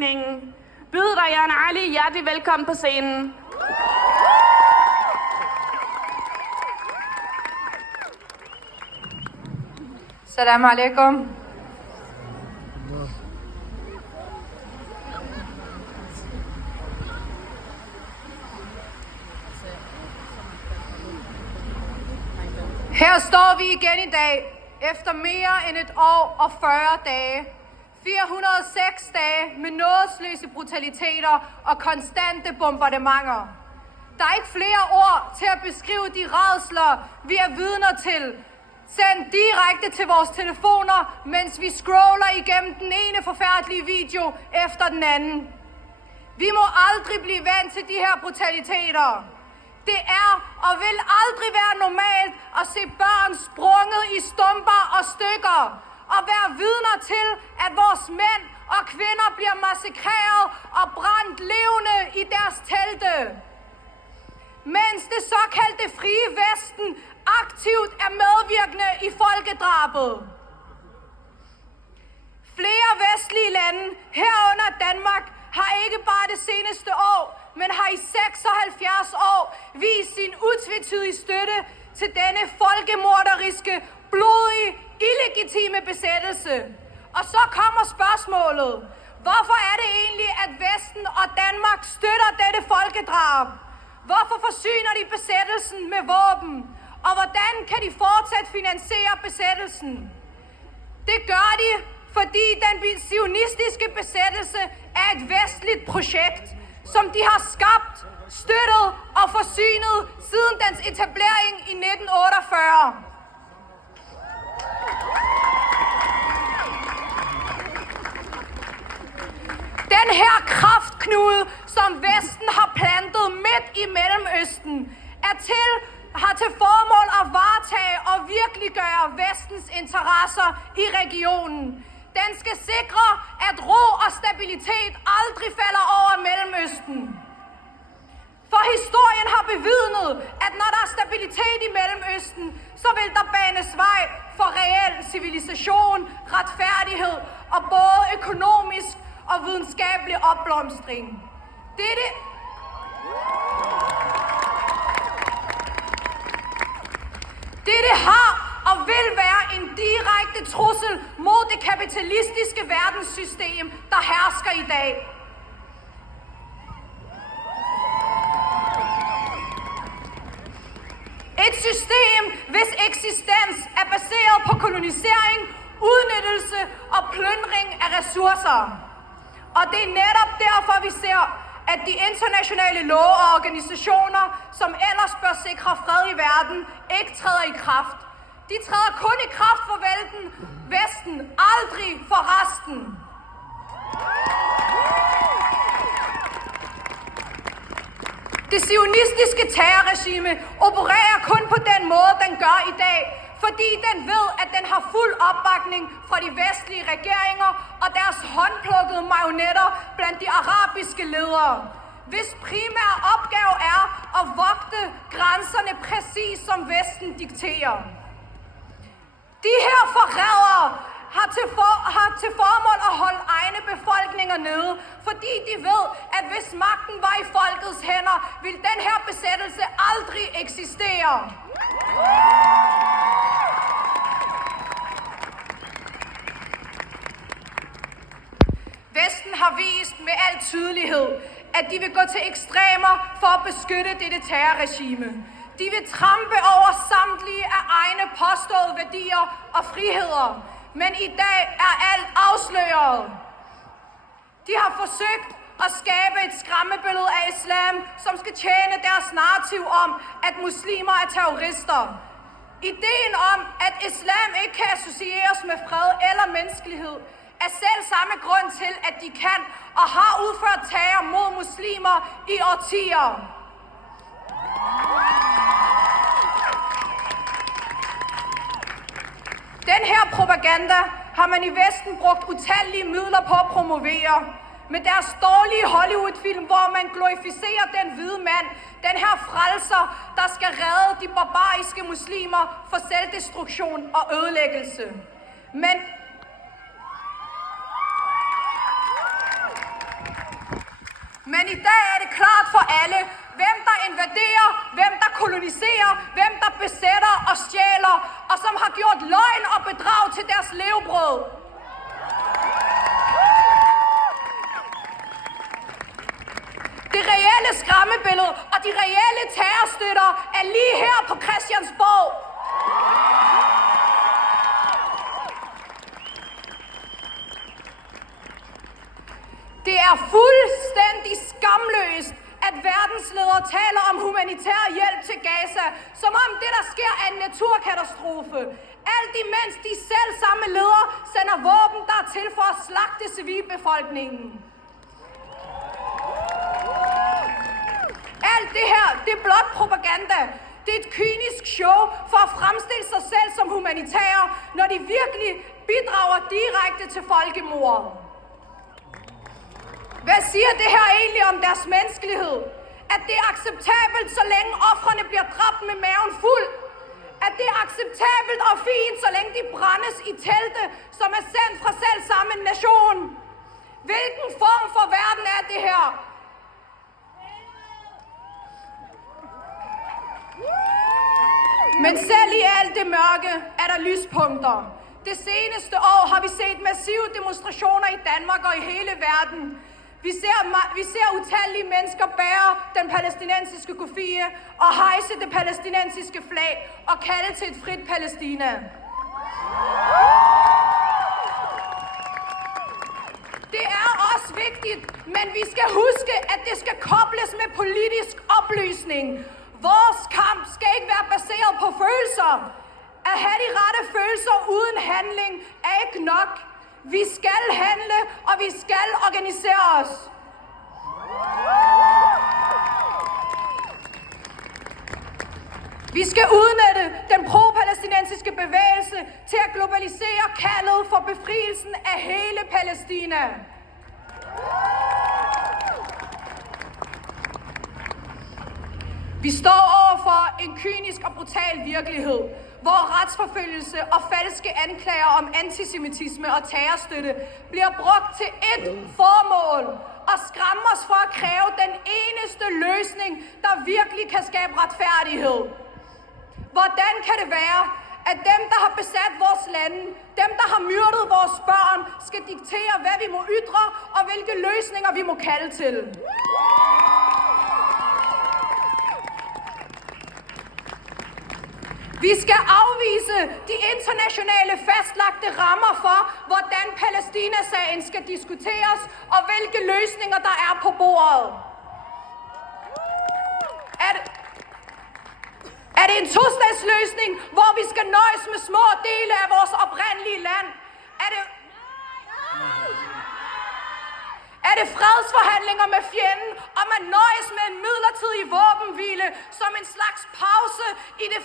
befolkningen. Byder Diana Ali hjertelig velkommen på scenen. Salam alaikum. Her står vi igen i dag, efter mere end 1 år og 40 dage. 406 dage med nådesløse brutaliteter og konstante bombardementer. Der er ikke flere ord til at beskrive de rædsler, vi er vidner til. Send direkte til vores telefoner, mens vi scroller igennem den ene forfærdelige video efter den anden. Vi må aldrig blive vant til de her brutaliteter. Det er og vil aldrig være normalt at se børn sprunget i stumper og stykker, og være vidner til, at vores mænd og kvinder bliver massakreret og brændt levende i deres telte. Mens det såkaldte frie Vesten aktivt er medvirkende i folkedrabet. Flere vestlige lande, herunder Danmark, har ikke bare det seneste år, men har i 76 år vist sin utvetydige støtte til denne folkemorderiske, blodige, illegitime besættelse. Og så kommer spørgsmålet. Hvorfor er det egentlig, at Vesten og Danmark støtter dette folkedrab? Hvorfor forsyner de besættelsen med våben? Og hvordan kan de fortsat finansiere besættelsen? Det gør de, fordi den zionistiske besættelse er et vestligt projekt, som de har skabt, støttet og forsynet siden dens etablering i 1948. Den her kraftknude, som Vesten har plantet midt i Mellemøsten, har til formål at varetage og virkeliggøre Vestens interesser i regionen. Den skal sikre, at ro og stabilitet aldrig falder over Mellemøsten. For historien har bevidnet, at når der er stabilitet i Mellemøsten, så vil der banes vej for reel civilisation, retfærdighed og både økonomisk og videnskabelig opblomstring. Dette har og vil være en direkte trussel mod det kapitalistiske verdenssystem, der hersker i dag. Et system, hvis eksistens er baseret på kolonisering, udnyttelse og plyndring af ressourcer. Og det er netop derfor, vi ser, at de internationale love og organisationer, som ellers bør sikre fred i verden, ikke træder i kraft. De træder kun i kraft for Vesten, aldrig for resten. Det zionistiske terrorregime opererer kun på den måde, den gør i dag, fordi den ved, at den har fuld opbakning fra de vestlige regeringer og deres håndplukkede marionetter blandt de arabiske ledere, hvis primære opgave er at vogte grænserne præcis som Vesten dikterer. De her forrædere har til formål at holde egne befolkninger nede, fordi de ved, at hvis magten var i folkets hænder, ville den her besættelse aldrig eksistere. Vesten har vist med al tydelighed, at de vil gå til ekstremer for at beskytte dette terrorregime. De vil trampe over samtlige af egne påståede værdier og friheder. Men i dag er alt afsløret. De har forsøgt at skabe et skræmmebillede af islam, som skal tjene deres narrativ om, at muslimer er terrorister. Ideen om, at islam ikke kan associeres med fred eller menneskelighed, er selv samme grund til, at de kan og har udført terror mod muslimer i årtier. Den her propaganda har man i Vesten brugt utallige midler på at promovere. Med deres dårlige Hollywood-film, hvor man glorificerer den hvide mand, den her frelser, der skal redde de barbariske muslimer for selvdestruktion og ødelæggelse. Men i dag er det klart for alle, hvem der invaderer, hvem der koloniserer, hvem der besætter og stjæler, og som har gjort løgn og bedrag til deres levebrød. Det reelle skræmmebillede og de reelle terrorstøtter er lige her på Christiansborg. Det er fuldstændig skamløst, at verdensledere taler om humanitær hjælp til Gaza, som om det, der sker, er en naturkatastrofe. Alt imens de selv samme ledere sender våben, der er til for at slagte civilbefolkningen. Alt det her, det er blot propaganda. Det er et kynisk show for at fremstille sig selv som humanitære, når de virkelig bidrager direkte til folkemordet. Hvad siger det her egentlig om deres menneskelighed? At det er acceptabelt, så længe ofrene bliver dræbt med maven fuld? At det er acceptabelt og fint, så længe de brændes i telte, som er sendt fra selv samme nation? Hvilken form for verden er det her? Men selv i alt det mørke er der lyspunkter. Det seneste år har vi set massive demonstrationer i Danmark og i hele verden. Vi ser utallige mennesker bære den palæstinensiske kofie og hejse det palæstinensiske flag og kalde til et frit Palæstina. Det er også vigtigt, men vi skal huske, at det skal kobles med politisk oplysning. Vores kamp skal ikke være baseret på følelser. At have de rette følelser uden handling er ikke nok. Vi skal handle, og vi skal organisere os. Vi skal udnytte den pro-palæstinensiske bevægelse til at globalisere kaldet for befrielsen af hele Palæstina. Vi står overfor en kynisk og brutal virkelighed, hvor retsforfølgelse og falske anklager om antisemitisme og terrorstøtte bliver brugt til ét formål: at skræmme os for at kræve den eneste løsning, der virkelig kan skabe retfærdighed. Hvordan kan det være, at dem, der har besat vores lande, dem, der har myrdet vores børn, skal diktere, hvad vi må ytre og hvilke løsninger vi må kalde til? Vi skal afvise de internationale fastlagte rammer for, hvordan Palæstina-sagen skal diskuteres, og hvilke løsninger der er på bordet. Er det en tostatsløsning, hvor vi skal nøjes med små dele af vores oprindelige land? Er det fredsforhandlinger med fjenden, og man nøjes med en midlertidig våbenhvile som en slags pause i det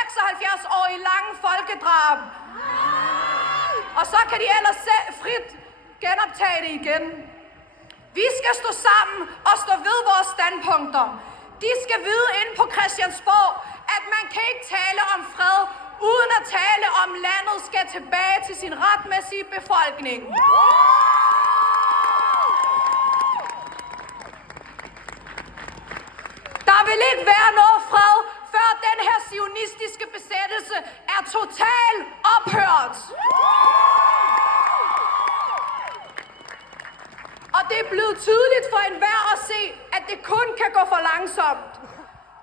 76-årige lange folkedrab? Og så kan de ellers frit genoptage det igen. Vi skal stå sammen og stå ved vores standpunkter. De skal vide inde på Christiansborg, at man kan ikke tale om fred, uden at tale om landet skal tilbage til sin retmæssige befolkning. Der vil ikke være noget fred, før den her zionistiske besættelse er totalt ophørt. Og det er blevet tydeligt for enhver at se, at det kun kan gå for langsomt.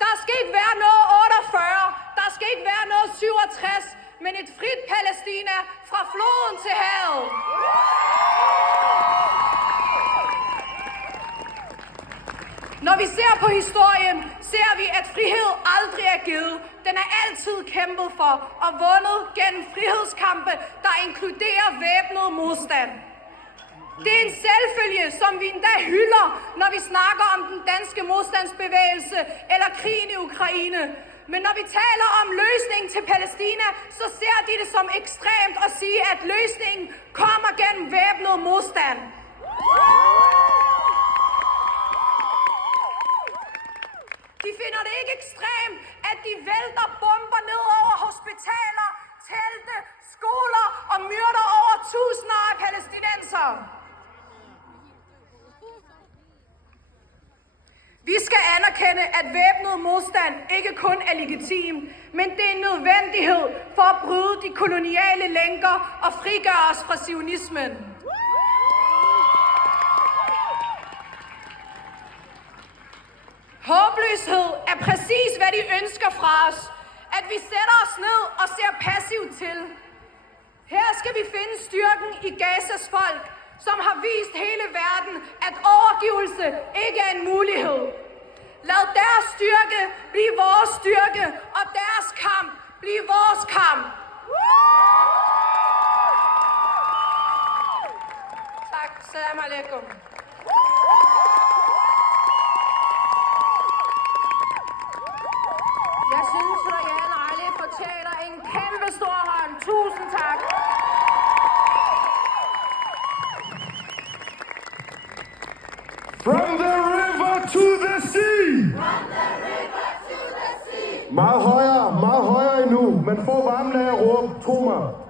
Der skal ikke være noget 48, der skal ikke være noget 67, men et frit Palæstina fra floden til havet. Når vi ser på historien, ser vi, at frihed aldrig er givet. Den er altid kæmpet for og vundet gennem frihedskampe, der inkluderer væbnet modstand. Det er en selvfølge, som vi endda hylder, når vi snakker om den danske modstandsbevægelse eller krigen i Ukraine. Men når vi taler om løsningen til Palæstina, så ser de det som ekstremt at sige, at løsningen kommer gennem væbnet modstand. De finder det ikke ekstremt, at de vælter bomber ned over hospitaler, telte, skoler og myrder over tusinder af palæstinensere. anerkende, at væbnet modstand ikke kun er legitim, men det er en nødvendighed for at bryde de koloniale lænker og frigøre os fra zionismen. Håbløshed er præcis, hvad de ønsker fra os. At vi sætter os ned og ser passivt til. Her skal vi finde styrken i Gazas folk, som har vist hele verden, at overgivelse ikke er en mulighed. Lad deres styrke blive vores styrke, og deres kamp blive vores kamp. Tak. Salam alaikum. Jeg synes, Rayan Ali fortjener en kæmpe stor hånd. Tusind tak. From the river to the sea. From the river to the sea. Meget højere endnu. Man får varmen af at råbe, tro mig.